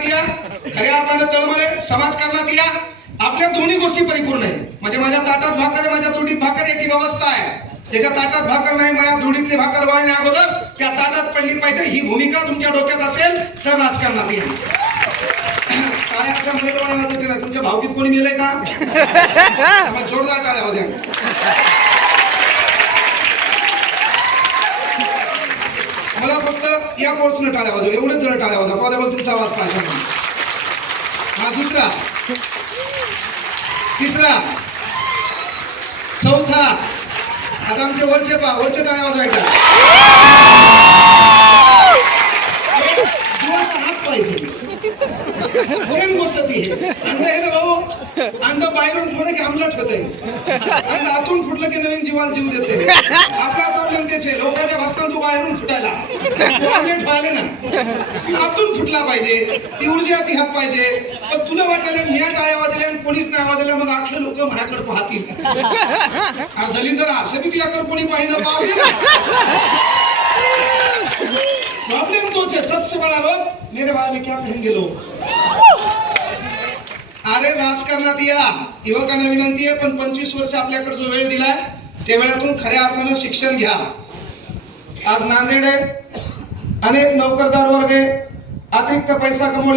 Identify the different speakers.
Speaker 1: या खऱ्या अर्थानं तळमळे समाजकारणात या. आपल्या दोन्ही गोष्टी परिपूर्ण आहे. म्हणजे माझ्या ताटात भाकर आहे माझ्या तोंडीत भाकर ती व्यवस्था आहे. ज्याच्या ताटात भाकर नाही माझ्या धुडीतली भाकर वाळण्या अगोदर त्या ताटात पडली पाहिजे. ही भूमिका तुमच्या डोक्यात असेल तर राजकारणात या. काय असं म्हणलं नाही तुमच्या भावकीत कोणी मेलंय का? जोरदार टाळ्या होत्या या कोर्सनं टाळ्या वाजव एवढंच जण टाळ्या वाजव. पॉदेबल तुमचा आवाज पाहिजे हा दुसरा. तिसरा. चौथा. आता आमचे वरचे पा वरचे टाळ्या वाजवायचा दिवस हात पाहिजे. मेन गोष्ट ती? अंड हे ना भाऊ? अंड बाहेरून फुटलं की आमलाट होते अंड आतून फुटलं की नवीन जीवाला जीव देते आपला तेच आहे लोकांच्या भासणार तू बाहेरून फुटायला. तू ऑमलेट व्हायला ना तू आतून फुटला पाहिजे ती ऊर्जा ती हात पाहिजे. पण तुला वाटायला मी टाळ्या वाजल्या आणि कोणीच नाही वाजल्या मग अख्खे लोक माझ्याकडे पाहतील. अरे दलिंदर असं की तुझ्याकडे कोणी पाहिजे पाहू दे ना. प्रॉब्लम तोच है सबसे बड़ा रोग मेरे बारे में क्या कहेंगे लोग अरे राजकारणात या. युवकांना विनंती आहे पण पंचवीस वर्ष आपल्याकडे जो वेळ दिलाय त्या वेळातून खऱ्या अर्थानं शिक्षण घ्या. आज नांदेड आहे. अनेक नोकरदार वर्ग आहे. अतिरिक्त पैसा कमवलेला